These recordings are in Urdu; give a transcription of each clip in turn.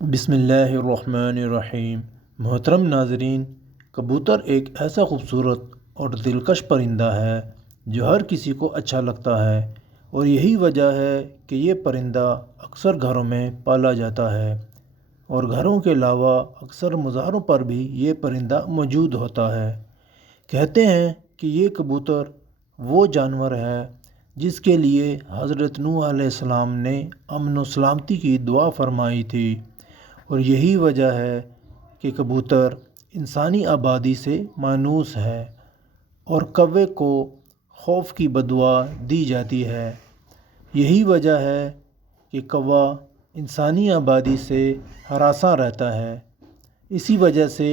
بسم اللہ الرحمن الرحیم۔ محترم ناظرین، کبوتر ایک ایسا خوبصورت اور دلکش پرندہ ہے جو ہر کسی کو اچھا لگتا ہے، اور یہی وجہ ہے کہ یہ پرندہ اکثر گھروں میں پالا جاتا ہے، اور گھروں کے علاوہ اکثر مزاروں پر بھی یہ پرندہ موجود ہوتا ہے۔ کہتے ہیں کہ یہ کبوتر وہ جانور ہے جس کے لیے حضرت نوح علیہ السلام نے امن و سلامتی کی دعا فرمائی تھی، اور یہی وجہ ہے کہ کبوتر انسانی آبادی سے مانوس ہے اور کوے کو خوف کی بددعا دی جاتی ہے۔ یہی وجہ ہے کہ کوا انسانی آبادی سے ہراساں رہتا ہے، اسی وجہ سے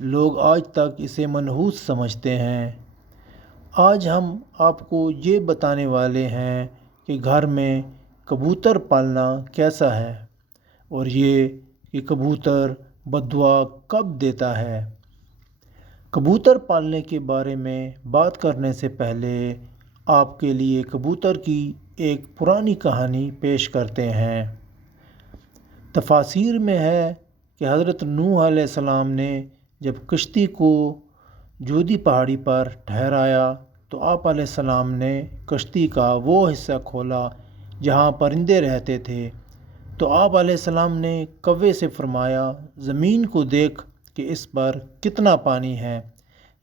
لوگ آج تک اسے منحوس سمجھتے ہیں۔ آج ہم آپ کو یہ بتانے والے ہیں کہ گھر میں کبوتر پالنا کیسا ہے، اور یہ کہ کبوتر بددعا کب دیتا ہے۔ کبوتر پالنے کے بارے میں بات کرنے سے پہلے آپ کے لیے کبوتر کی ایک پرانی کہانی پیش کرتے ہیں۔ تفاسیر میں ہے کہ حضرت نوح علیہ السلام نے جب کشتی کو جودی پہاڑی پر ٹھہرایا تو آپ علیہ السلام نے کشتی کا وہ حصہ کھولا جہاں پرندے رہتے تھے، تو آپ علیہ السلام نے کوے سے فرمایا، زمین کو دیکھ کہ اس پر کتنا پانی ہے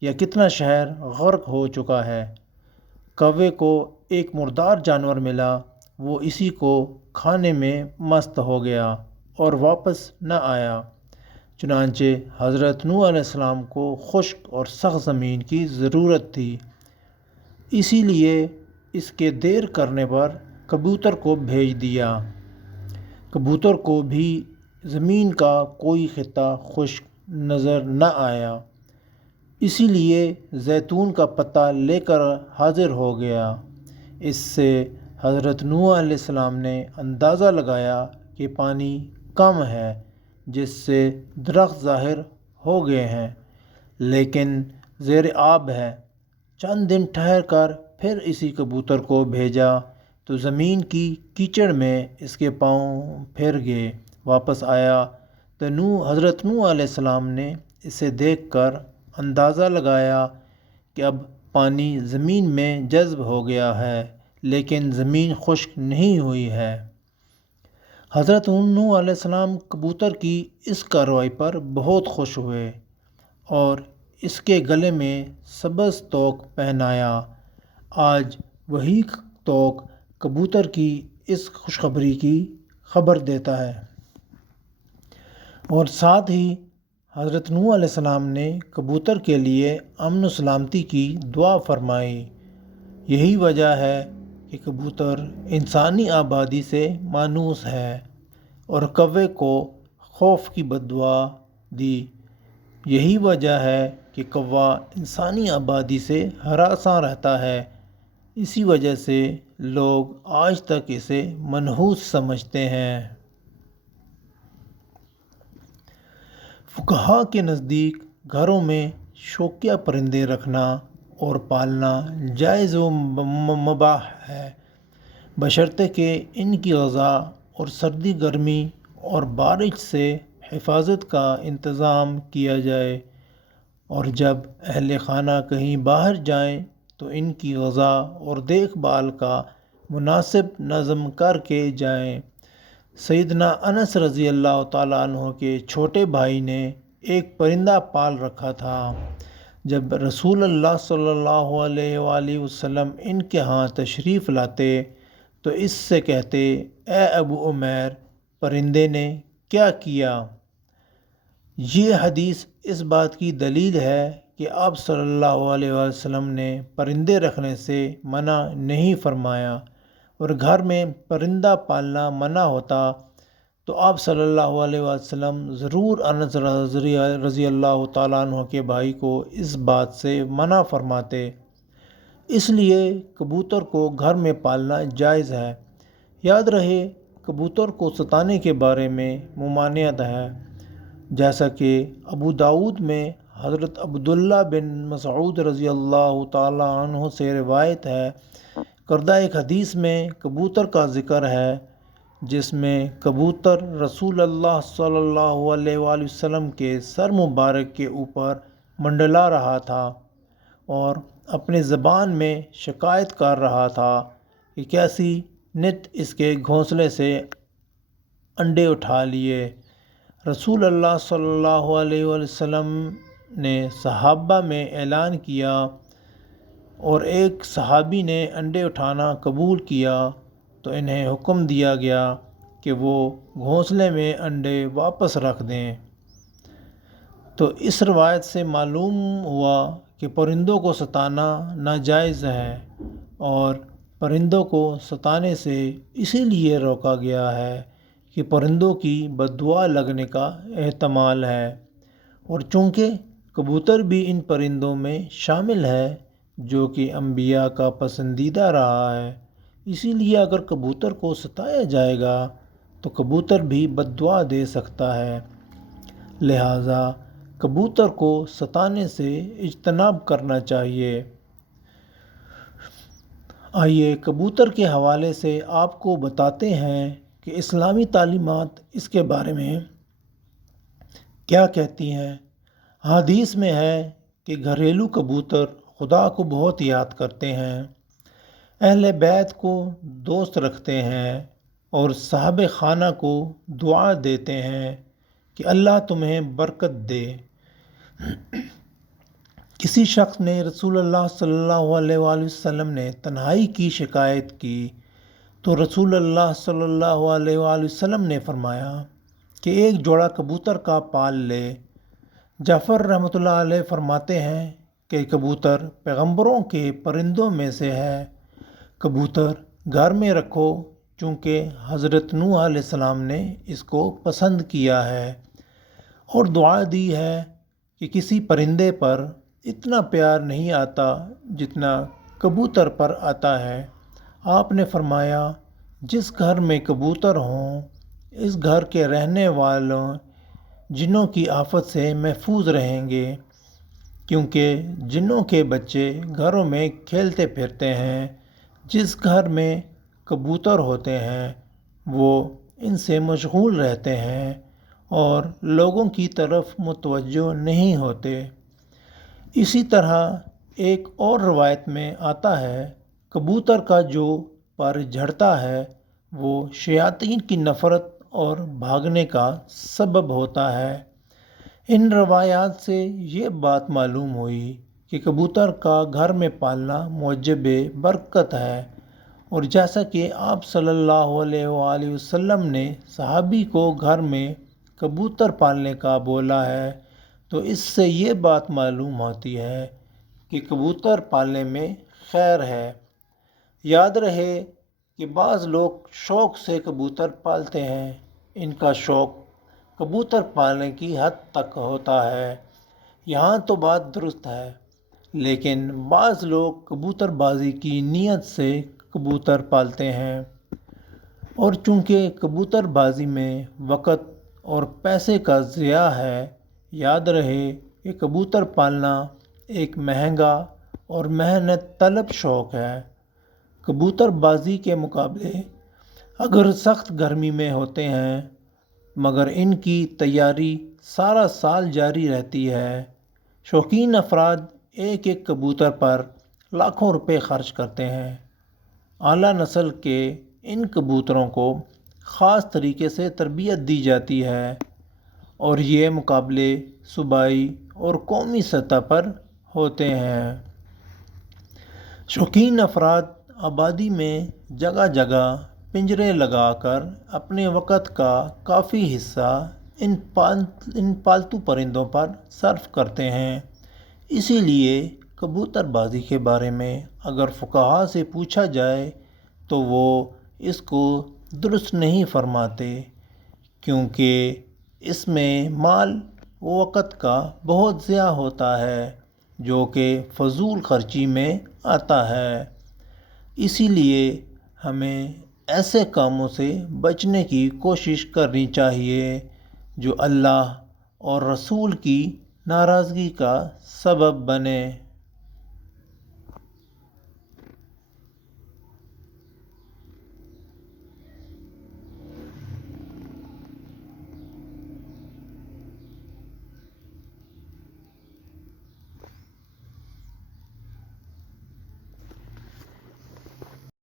یا کتنا شہر غرق ہو چکا ہے۔ کوے کو ایک مردار جانور ملا، وہ اسی کو کھانے میں مست ہو گیا اور واپس نہ آیا۔ چنانچہ حضرت نوح علیہ السلام کو خشک اور سخت زمین کی ضرورت تھی، اسی لیے اس کے دیر کرنے پر کبوتر کو بھیج دیا۔ کبوتر کو بھی زمین کا کوئی خطہ خشک نظر نہ آیا، اسی لیے زیتون کا پتا لے کر حاضر ہو گیا۔ اس سے حضرت نوح علیہ السلام نے اندازہ لگایا کہ پانی کم ہے، جس سے درخت ظاہر ہو گئے ہیں لیکن زیر آب ہے۔ چند دن ٹھہر کر پھر اسی کبوتر کو بھیجا تو زمین کی کیچڑ میں اس کے پاؤں پھر گئے۔ واپس آیا تو حضرت نوح علیہ السلام نے اسے دیکھ کر اندازہ لگایا کہ اب پانی زمین میں جذب ہو گیا ہے لیکن زمین خشک نہیں ہوئی ہے۔ حضرت نوح علیہ السلام کبوتر کی اس کارروائی پر بہت خوش ہوئے اور اس کے گلے میں سبز توق پہنایا۔ آج وہی توق کبوتر کی اس خوشخبری کی خبر دیتا ہے، اور ساتھ ہی حضرت نوح علیہ السلام نے کبوتر کے لیے امن و سلامتی کی دعا فرمائی۔ یہی وجہ ہے کہ کبوتر انسانی آبادی سے مانوس ہے اور کوے کو خوف کی بددعا دی۔ یہی وجہ ہے کہ کوا انسانی آبادی سے ہراساں رہتا ہے، اسی وجہ سے لوگ آج تک اسے منحوس سمجھتے ہیں۔ فقہا کے نزدیک گھروں میں شوقیہ پرندے رکھنا اور پالنا جائز و مباح ہے، بشرطے کہ ان کی غذا اور سردی گرمی اور بارش سے حفاظت کا انتظام کیا جائے، اور جب اہل خانہ کہیں باہر جائیں تو ان کی غذا اور دیکھ بھال کا مناسب نظم کر کے جائیں۔ سیدنا انس رضی اللہ تعالیٰ عنہ کے چھوٹے بھائی نے ایک پرندہ پال رکھا تھا۔ جب رسول اللہ صلی اللہ علیہ وآلہ وسلم ان کے ہاں تشریف لاتے تو اس سے کہتے، اے ابو عمیر، پرندے نے کیا کیا؟ یہ حدیث اس بات کی دلیل ہے کہ آپ صلی اللہ علیہ وسلم نے پرندے رکھنے سے منع نہیں فرمایا، اور گھر میں پرندہ پالنا منع ہوتا تو آپ صلی اللہ علیہ وسلم ضرور انس رضی اللہ تعالیٰ عنہ کے بھائی کو اس بات سے منع فرماتے۔ اس لیے کبوتر کو گھر میں پالنا جائز ہے۔ یاد رہے، کبوتر کو ستانے کے بارے میں ممانعت ہے، جیسا کہ ابو داؤد میں حضرت عبداللہ بن مسعود رضی اللہ تعالیٰ عنہ سے روایت ہے۔ کردہ ایک حدیث میں کبوتر کا ذکر ہے جس میں کبوتر رسول اللہ صلی اللہ علیہ وآلہ وسلم کے سر مبارک کے اوپر منڈلا رہا تھا اور اپنے زبان میں شکایت کر رہا تھا کہ کیسی نت اس کے گھونسلے سے انڈے اٹھا لیے۔ رسول اللہ صلی اللہ علیہ وآلہ وسلم نے صحابہ میں اعلان کیا اور ایک صحابی نے انڈے اٹھانا قبول کیا تو انہیں حکم دیا گیا کہ وہ گھونسلے میں انڈے واپس رکھ دیں۔ تو اس روایت سے معلوم ہوا کہ پرندوں کو ستانا ناجائز ہے اور پرندوں کو ستانے سے اسی لیے روکا گیا ہے کہ پرندوں کی بد دعا لگنے کا احتمال ہے، اور چونکہ کبوتر بھی ان پرندوں میں شامل ہے جو کہ انبیاء کا پسندیدہ رہا ہے، اسی لیے اگر کبوتر کو ستایا جائے گا تو کبوتر بھی بد دعا دے سکتا ہے، لہٰذا کبوتر کو ستانے سے اجتناب کرنا چاہیے۔ آئیے کبوتر کے حوالے سے آپ کو بتاتے ہیں کہ اسلامی تعلیمات اس کے بارے میں کیا کہتی ہیں۔ حدیث میں ہے کہ گھریلو کبوتر خدا کو بہت یاد کرتے ہیں، اہل بیت کو دوست رکھتے ہیں اور صاحب خانہ کو دعا دیتے ہیں کہ اللہ تمہیں برکت دے۔ کسی شخص نے رسول اللہ صلی اللہ علیہ وآلہ وسلم نے تنہائی کی شکایت کی تو رسول اللہ صلی اللہ علیہ وآلہ وسلم نے فرمایا کہ ایک جوڑا کبوتر کا پال لے۔ جعفر رحمۃ اللہ علیہ فرماتے ہیں کہ کبوتر پیغمبروں کے پرندوں میں سے ہے۔ کبوتر گھر میں رکھو چونکہ حضرت نوح علیہ السلام نے اس کو پسند کیا ہے اور دعا دی ہے کہ کسی پرندے پر اتنا پیار نہیں آتا جتنا کبوتر پر آتا ہے۔ آپ نے فرمایا جس گھر میں کبوتر ہوں اس گھر کے رہنے والوں جنوں کی آفت سے محفوظ رہیں گے، کیونکہ جنوں کے بچے گھروں میں کھیلتے پھرتے ہیں۔ جس گھر میں کبوتر ہوتے ہیں وہ ان سے مشغول رہتے ہیں اور لوگوں کی طرف متوجہ نہیں ہوتے۔ اسی طرح ایک اور روایت میں آتا ہے کبوتر کا جو پر جھڑتا ہے وہ شیاطین کی نفرت اور بھاگنے کا سبب ہوتا ہے۔ ان روایات سے یہ بات معلوم ہوئی کہ کبوتر کا گھر میں پالنا موجب برکت ہے، اور جیسا کہ آپ صلی اللہ علیہ وآلہ وسلم نے صحابی کو گھر میں کبوتر پالنے کا بولا ہے تو اس سے یہ بات معلوم ہوتی ہے کہ کبوتر پالنے میں خیر ہے۔ یاد رہے کہ بعض لوگ شوق سے کبوتر پالتے ہیں، ان کا شوق کبوتر پالنے کی حد تک ہوتا ہے، یہاں تو بات درست ہے، لیکن بعض لوگ کبوتر بازی کی نیت سے کبوتر پالتے ہیں، اور چونکہ کبوتر بازی میں وقت اور پیسے کا ضیاع ہے۔ یاد رہے کہ کبوتر پالنا ایک مہنگا اور محنت طلب شوق ہے۔ کبوتر بازی کے مقابلے اگر سخت گرمی میں ہوتے ہیں مگر ان کی تیاری سارا سال جاری رہتی ہے۔ شوقین افراد ایک ایک کبوتر پر لاکھوں روپے خرچ کرتے ہیں۔ اعلیٰ نسل کے ان کبوتروں کو خاص طریقے سے تربیت دی جاتی ہے اور یہ مقابلے صوبائی اور قومی سطح پر ہوتے ہیں۔ شوقین افراد آبادی میں جگہ جگہ پنجرے لگا کر اپنے وقت کا کافی حصہ ان پالتو پرندوں پر صرف کرتے ہیں۔ اسی لیے کبوتر بازی کے بارے میں اگر فقہا سے پوچھا جائے تو وہ اس کو درست نہیں فرماتے، کیونکہ اس میں مال و وقت کا بہت ضیاع ہوتا ہے جو کہ فضول خرچی میں آتا ہے۔ اسی لیے ہمیں ایسے کاموں سے بچنے کی کوشش کرنی چاہیے جو اللہ اور رسول کی ناراضگی کا سبب بنے۔